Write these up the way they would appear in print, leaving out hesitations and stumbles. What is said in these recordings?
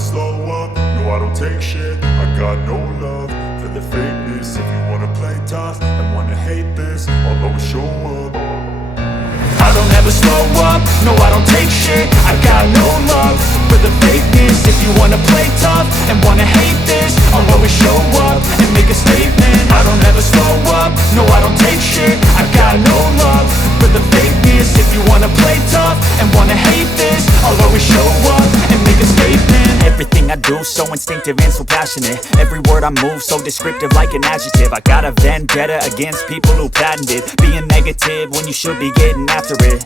slow up, no I don't take shit. I got no love for the fakeness. If you wanna play tough and wanna hate this, I'll always show up. I don't ever slow up, no I don't take shit. I got no love for the fakeness. If you wanna play tough and wanna hate this, I'll always show up and make a statement. I don't ever slow up, no I don't take shit. I got no love for the fakeness. If you wanna play tough and wanna hate this, I'll always show up and make a statement. Everything I do so instinctive and so passionate. Every word I move so descriptive like an adjective. I got a vendetta against people who patented being negative when you should be getting after it.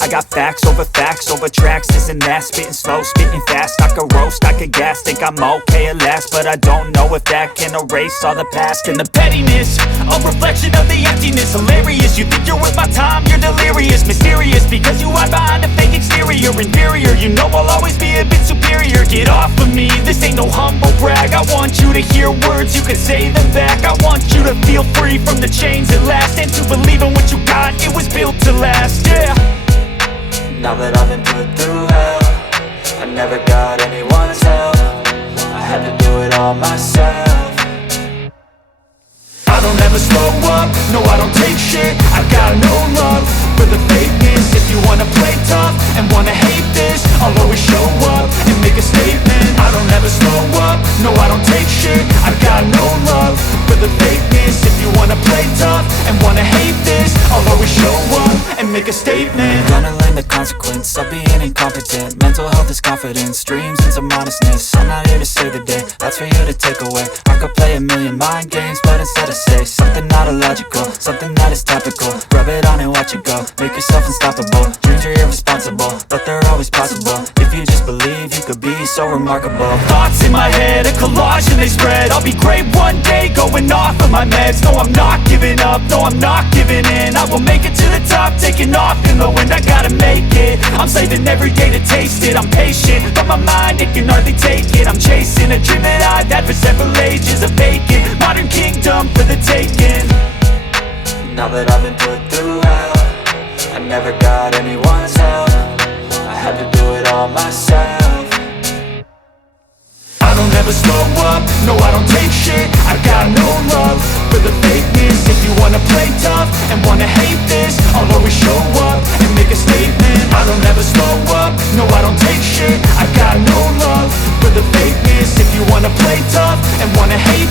I got facts over tracks, this and that. Spitting slow, spitting fast, I could roast, I could gas. Think I'm okay at last, but I don't know if that can erase all the past. And the pettiness, a reflection of the emptiness. Hilarious, you think you're worth my time, you're delirious. Mysterious, because you hide behind a fake exterior. Inferior, you know I'll always be a bit superior. Get off of me, this ain't no humble brag. I want you to hear words, you can say them back. I want you to feel free from the chains at last, and to believe in what you got, it was built to last, yeah. Now that I've been put through hell, I never got anyone's help. I had to do it all myself. I don't ever slow up, no I don't take shit. I got no love for the fakeness. If you wanna play tough and wanna hate this, I'll always show up and make a statement. I don't ever slow up, no I don't take shit. I got no love for the fakeness. If you wanna play tough and wanna hate this, I'll always show up and make a statement. Gonna learn the consequence of being incompetent. Mental health is confidence, dreams and some honestness. I'm not here to save the day, that's for you to take away. I could play a million mind games, but instead I say something not illogical, something that is topical. Rub it on and watch it go, make yourself unstoppable. Dreams are irresponsible, but they're always possible. If you just believe, you could be so remarkable. Thoughts in my head, a collage and they spread. I'll be great one day, going off of my meds. No, I'm not giving up, no, I'm not giving in. I will make it to the top, taking off in the wind. I gotta make it, I'm saving every day to taste it. I'm patient, but my mind, it can hardly take it. I'm chasing a dream that I've had for several ages. A vacant, modern kingdom for the taking. Now that I've been put through hell, I never got anyone's help. I had to do it all myself. I don't ever slow up, no I don't take shit. I got no love for the fakeness. If you wanna play tough and wanna hate this, I'll always show up and make a statement. I don't ever slow up, no I don't take shit. I got no love for the fakeness. If you wanna play tough and wanna hate